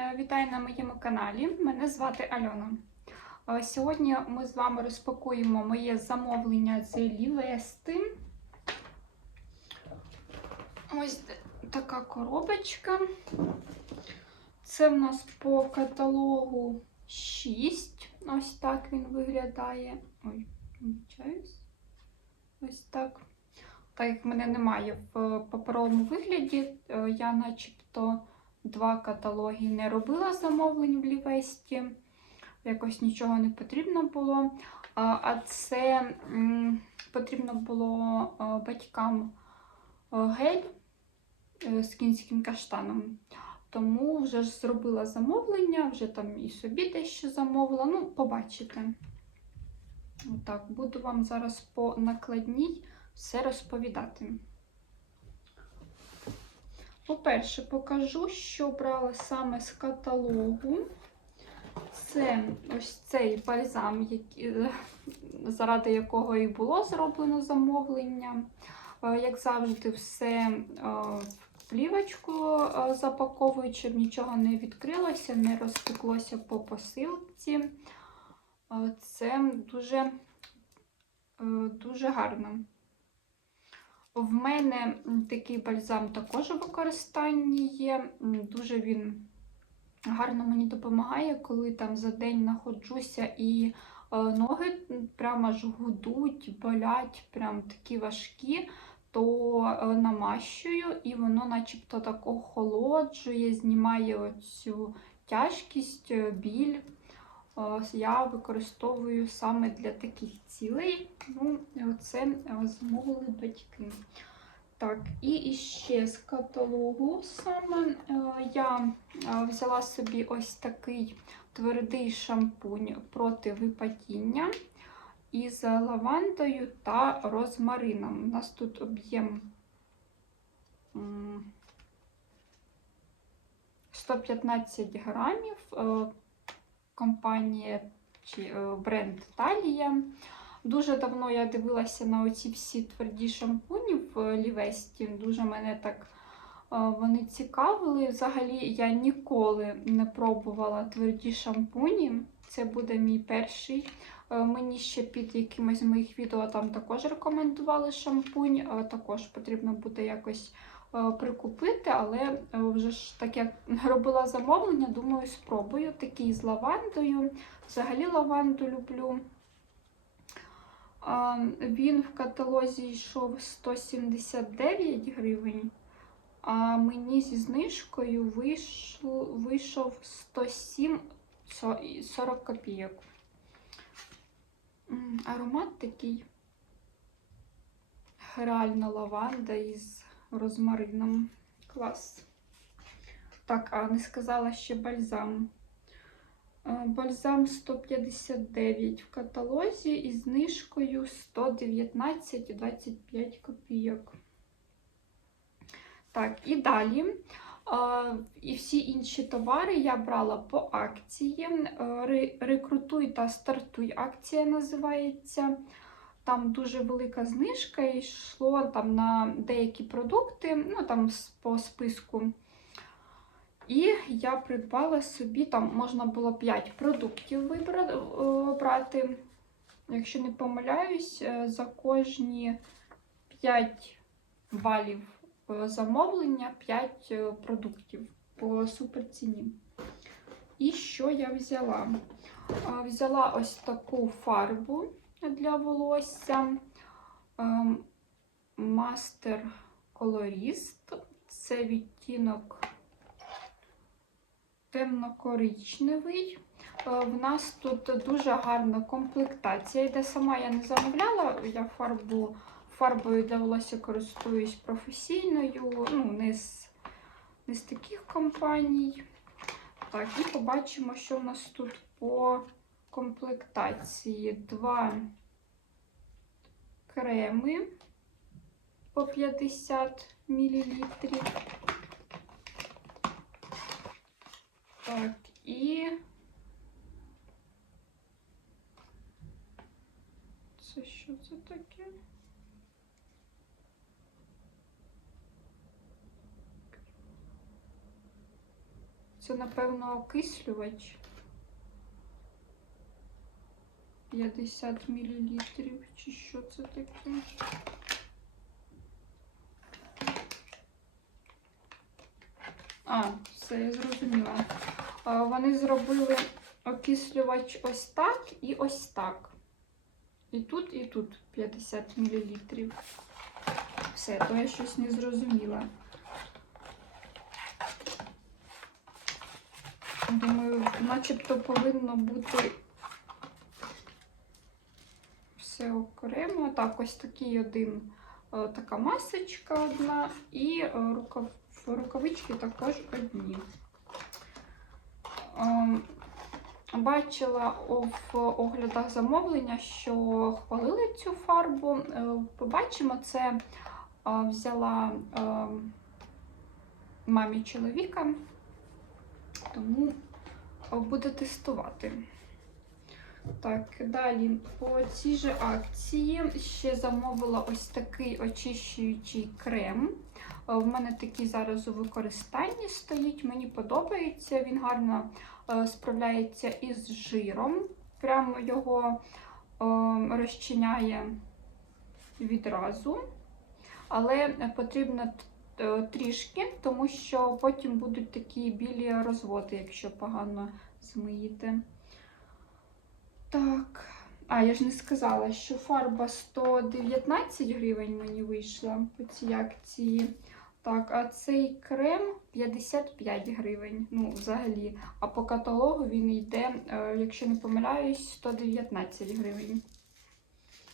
Е, Вітаю на моєму каналі. Мене звати Альона. Е, Сьогодні ми з вами розпакуємо моє замовлення з Лівести. Ось така коробочка. Це в нас по каталогу 6. Ось так він виглядає. Ой, вибачаюсь. Ось так. Так як мене немає в паперовому вигляді, е, я начебто два каталоги не робила замовлень в Лівесті. Якось нічого не потрібно було. А, це потрібно було батькам гель е, з кінським каштаном. Тому вже ж зробила замовлення, вже там і собі дещо замовила. Ну, побачите. Отак, буду вам зараз по накладній все розповідати. По-перше, покажу, що брала саме з каталогу. Це ось цей бальзам, який, заради якого і було зроблено замовлення. Е, Як завжди, все е, в плівочку е, запаковую, щоб нічого не відкрилося, не розтеклося по посилці. Е, Це дуже, е, дуже гарно. В мене такий бальзам також у використанні є. Дуже він гарно мені допомагає, коли там за день знаходжуся і е, ноги прямо аж гудуть, болять, прям такі важкі, то е, намащую, і воно начебто так охолоджує, знімає оцю тяжкість, е, біль. Е, Я використовую саме для таких цілей. Ну, це замовили батьки. Так, і ще з каталогу саме е, я е, взяла собі ось такий твердий шампунь проти випадіння із лавандою та розмарином. У нас тут об'єм 115 грамів. Е, Компанія чи е, бренд Талія. Дуже давно я дивилася на оці всі тверді шампуні в Лівесті. Дуже мене так е, вони цікавили. Взагалі я ніколи не пробувала тверді шампуні. Це буде мій перший. Е, Мені ще під якимось моїх відео там також рекомендували шампунь. Е, Також потрібно буде якось е, прикупити, але е, вже ж так як робила замовлення, думаю, спробую. Такий з лавандою. Взагалі лаванду люблю. Він в каталозі йшов 179 гривень, а мені зі знижкою вийшло, вийшов 107 40 копійок. Аромат такий. Реальна лаванда із розмарином. Клас. Так, а не сказала ще бальзам. Е, Бальзам 159 в каталозі із знижкою 119,25 копійок. Так, і далі. І всі інші товари я брала по акції. Е, Рекрутуй та стартуй акція називається. Там дуже велика знижка йшло там на деякі продукти, ну там по списку. І я придбала собі, там можна було 5 продуктів вибрати, обрати. Якщо не помиляюсь, е, за кожні 5 балів е, замовлення 5 е, продуктів по суперціні. І що я взяла? Взяла ось таку фарбу для волосся ем, Master Colorist. Це відтінок темно-коричневий. Е, В нас тут дуже гарна комплектація. Йде сама я не замовляла, я фарбу, фарбою для волосся користуюсь професійною, ну, не з, не з таких компаній. Так, і побачимо, що в нас тут по комплектації. Два креми по 50 мл. Так, і це що це таке? Це, напевно, окислювач. 50 мл, чи що це таке? А, все, я зрозуміла. А, Вони зробили окислювач ось так і ось так. І тут, і тут 50 мл. Все, то я щось не зрозуміла. Думаю, начебто повинно бути все окремо. Так, ось такий один, е, така масочка одна, і е, рукав, рукавички також одні. Ем, Бачила в оглядах замовлення, що хвалили цю фарбу. Е, Побачимо, це взяла е, мамі чоловіка, тому буде тестувати. Так, далі по цій же акції ще замовила ось такий очищуючий крем. Е, В мене такий зараз у використанні стоїть. Мені подобається. Він гарно е, справляється із жиром. Прямо його е, розчиняє відразу. Але потрібно трішки, тому що потім будуть такі білі розводи, якщо погано змиєте. Так. А, я ж не сказала, що фарба 119 гривень мені вийшла по цій акції. Так, а цей крем 55 гривень. Ну, взагалі. А по каталогу він йде, е, якщо не помиляюсь, 119 гривень.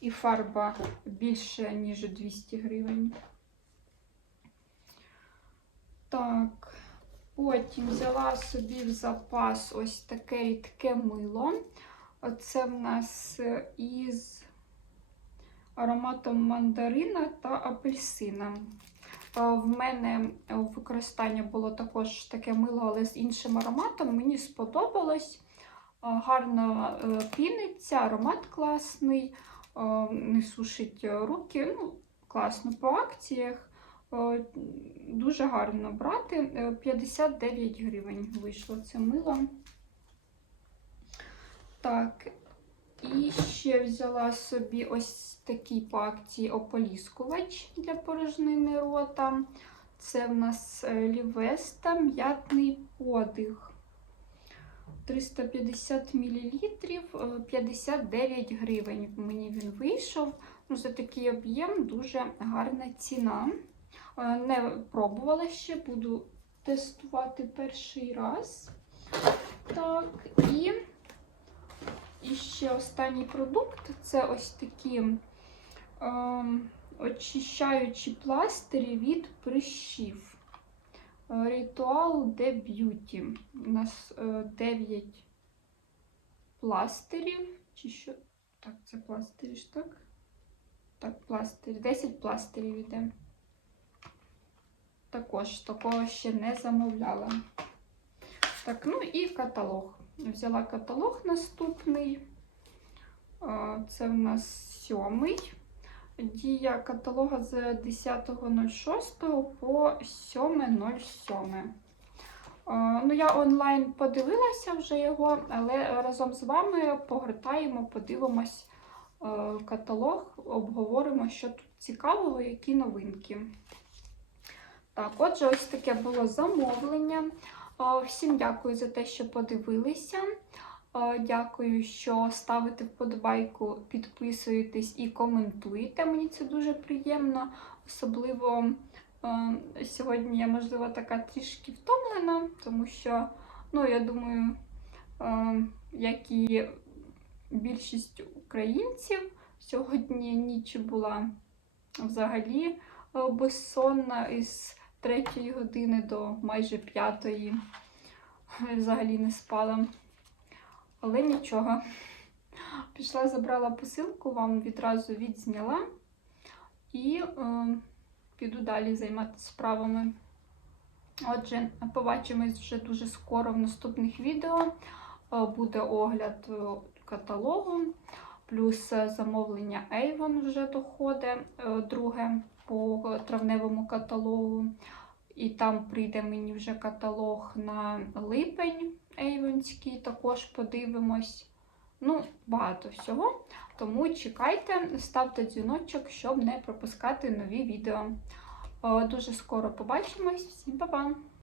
І фарба більше, ніж 200 гривень. Так, потім взяла собі в запас ось таке рідке мило. Оце в нас е, із ароматом мандарина та апельсина. Е, В мене у використанні було також таке мило, але з іншим ароматом. Мені сподобалось. Е, Гарно е, піниться, аромат класний, е, не сушить руки. Ну, класно по акціях. Е, Дуже гарно брати. Е, 59 гривень вийшло це мило. Так, і ще взяла собі ось такий по акції ополіскувач для порожнини рота. Це в нас е, Лівеста м'ятний подих. 350 мл, 59 гривень. Мені він вийшов. Ну, За такий об'єм дуже гарна ціна. Е, Не пробувала ще, буду тестувати перший раз. Так, і і ще останній продукт це ось такі е, очищаючі пластирі від прищів. Е, Ритуал де б'юті. У нас е, 9 пластирів. Чи що? Так, це пластирі ж так? Так, пластирі. 10 пластирів йде. Також такого ще не замовляла. Так, ну і каталог. Взяла каталог наступний. Це в нас сьомий. Дія каталога з 10.06 по 7.07. Ну, я онлайн подивилася вже його, але разом з вами погортаємо, подивимось е, каталог, обговоримо, що тут цікавого, які новинки. Так, отже, ось таке було замовлення. Е, Всім дякую за те, що подивилися. Е, Дякую, що ставите вподобайку, підписуєтесь і коментуєте. Мені це дуже приємно. Особливо е, сьогодні я, можливо, така трішки втомлена, тому що, ну, я думаю, як і більшість українців, сьогодні ніч була взагалі безсонна із 3 години до майже 5 взагалі не спала. Але нічого. Пішла, забрала посилку, вам відразу відзняла і е, піду далі займатися справами. Отже, побачимось вже дуже скоро в наступних відео. Е, Буде огляд е, каталогу, плюс е, замовлення Avon вже доходить, е, друге по травневому каталогу. І там прийде мені вже каталог на липень Ейвонський, також подивимось. Ну, багато всього. Тому чекайте, ставте дзвіночок, щоб не пропускати нові відео. Дуже скоро побачимось. Всім па-па!